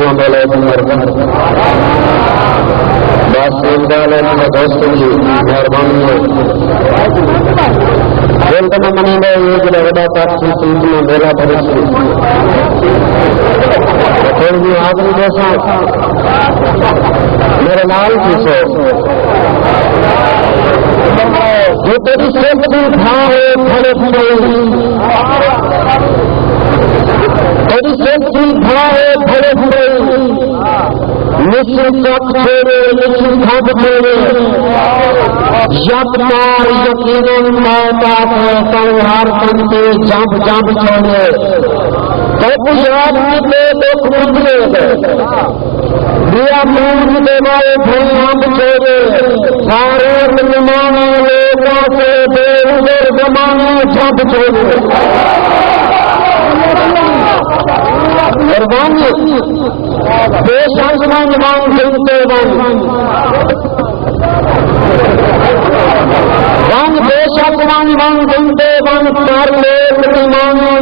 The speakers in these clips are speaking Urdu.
السلام علیکم ورحمۃ بس دوست جی مہربانی منی یہ وڈا پاس میں میرا بھروسہ تھوڑی جی حاضری جیسا میرے نال کی سو جو تیری صرف کی تھا کھڑے کھڑے تیری صرف کی تھا کھڑے کھڑے مصر چک چھوڑے مصر کھپ چھوڑے یک مار یقیناً موت آتے تنہار کنتے جب جب چھوڑے تب یاد کتے دکھ گزرے دیا مور کے والے بھائی ہم چھوڑے سارے زمانے لوگوں سے بے ادھر زمانے جب چھوڑے قربانی بے شک نوجوان سنتے ون بے شک نوجوان سنتے ون کر لے مسلمانوں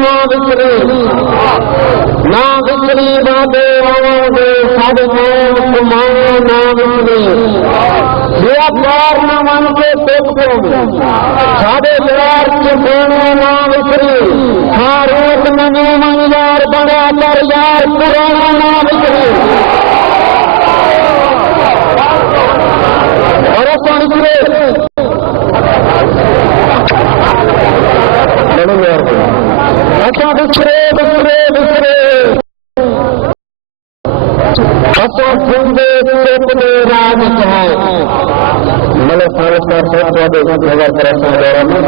نہ بچری بابے آوے سب نام کماؤ نہ بچری یہ پیار نہ من کے ٹوپ سارے پیار کے سونے نہ بچری ہر روز منو من یار بڑا کر یار پرانا نہ بچری اور بچرے اچھا بچرے بچرے بچرے اچھا سنگے چوپنے راج چاہے ملے سارے سار سوچ اگر پریشان دورہ میں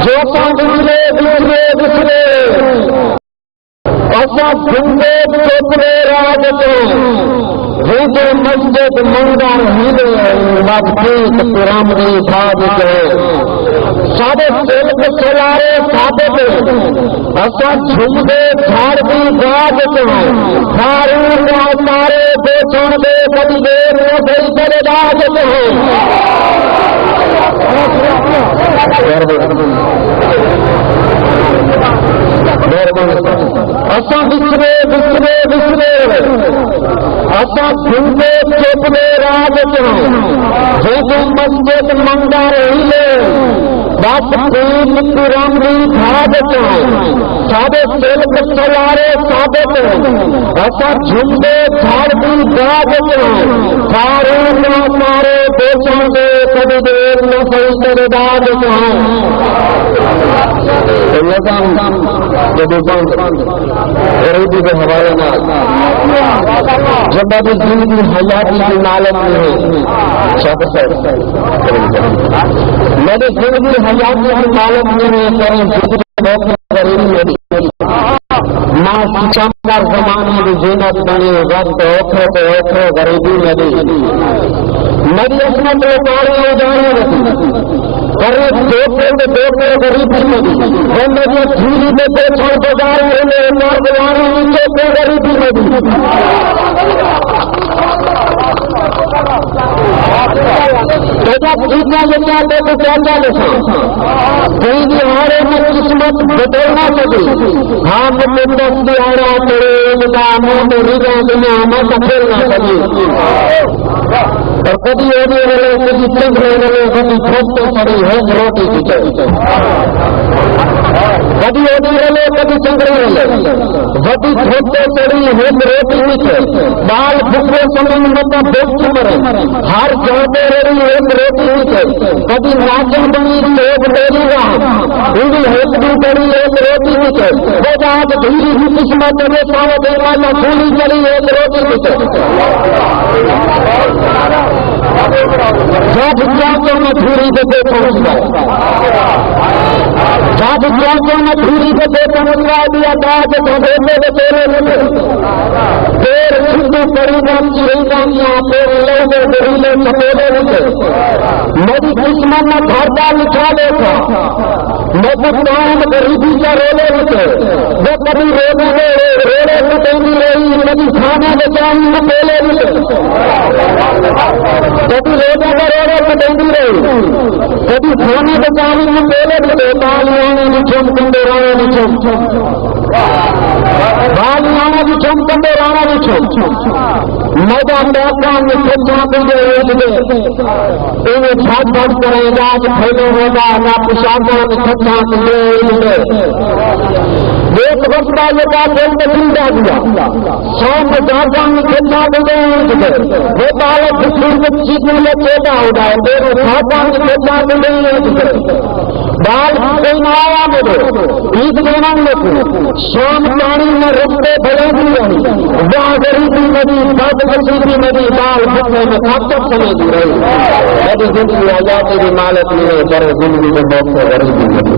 جو بچرے بچرے بچرے اچھا سنگے چوپنے راج چاہے جو مسجد منگا ہیلے باغیت پیرامدی بھاج کے سارے سلک سلارے ثابت اصا جھمدے جھاڑ دی باج کے سارے سارے بیچن دے کبھی دیر نہیں چلے باج کے اصا بچرے بچرے بچرے اصا جھمدے چوپنے راج کے جو مسجد منگا ہیلے بس پیر پیرامدی بھاج کے سارے سلک سلارے ثابت اصا جھمدے جھاڑ دی باج کے سارے سارے بیچن دے کبھی دیر نہ صحیح کرے باج کے غریبی کے حوالے جب ابھی زندگی حیاتی کی نالت میں ہے میری زندگی حیاتی کی نالت میں ہے غریبی میری ماں چمکار زمانے کی زینت بنی وقت اوکھے تو اوکھے غریبی میری عصمت میں پاڑی ہو جانے رہتی غریب دیکھتے غریبی میری زندگی دھیری میں دیکھو بازار میں نوجوانوں نیچے غریبی میری جب جیتنا لگا تو کیا لکھا کہیں بھی ہمارے میں قسمت بدلنا چاہیے ہاں میں دست آ رہا تیرے منہ میں ریگا دنیا ہمیں کھیلنا چاہیے اور کبھی ہونے والے کبھی چندرے والے کبھی چھوٹے پڑی ہے روٹی کی چاہیے کبھی ہونے والے کبھی چندرے والے کبھی چھوٹے پڑی ہے روٹی کی چاہیے بال پھکرے سمجھ میں بہت مرے ہر جاتے رہی ایک روٹی کی چاہیے کبھی ناچن بنی ایک ڈیری رہا انہیں ہیکڑی بڑی ایک روٹی کی چاہیے وہ جہاں دھیری کی قسمت میں سارے دینا یا پھولی چلی ایک روٹی کی چاہیے جب جاتے میں دھوری کے دے پہنچ گئے جب جاتے میں دھوری کے دے پہنچ گیا دیا باز بھیجے کے تیرے ملے پیر ہندو پریوار کی ریگانیاں پیر لوگے دریلے سپیدے ملے میری قسمت میں گھردا لکھا دے تھا میں کام غریبی کا رولے ملے وہ کبھی روزی میں روڑے کٹینی رہی کبھی کھانا بچانی میں پہلے ملے کبھی روزہ کا روڑے کٹینی رہی کبھی کھانا بچانی میں پہلے ملے بالیاں بھی چمکندے رانا بھی چمکندے رانا بھی چمکندے رانا بھی میدان میں کھیلنا بھی انہیں جھاٹ بھاٹ کرے گا کہ پھیلے ہوگا نہ پوشاکوں میں کھٹنا ایک وقت یہ بات دل میں مل جا دیا شام کے جاتا میں کھیلنا بھی وہ بالک چیزوں میں پیدا ہو رہا ہے میرے کھاتا میں کھیلنا بھی نہیں بال کوئی نہ آیا میرے عید دینا شام پانی میں رستے بڑے بھی رہی جہاں غریبی ندی بد غریبی ندی بال بھٹنے میں طاقت سمے دی رہی میری زندگی آزادی کی مالک نہیں ہے بڑے زندگی میں بہت سے غریبی ندی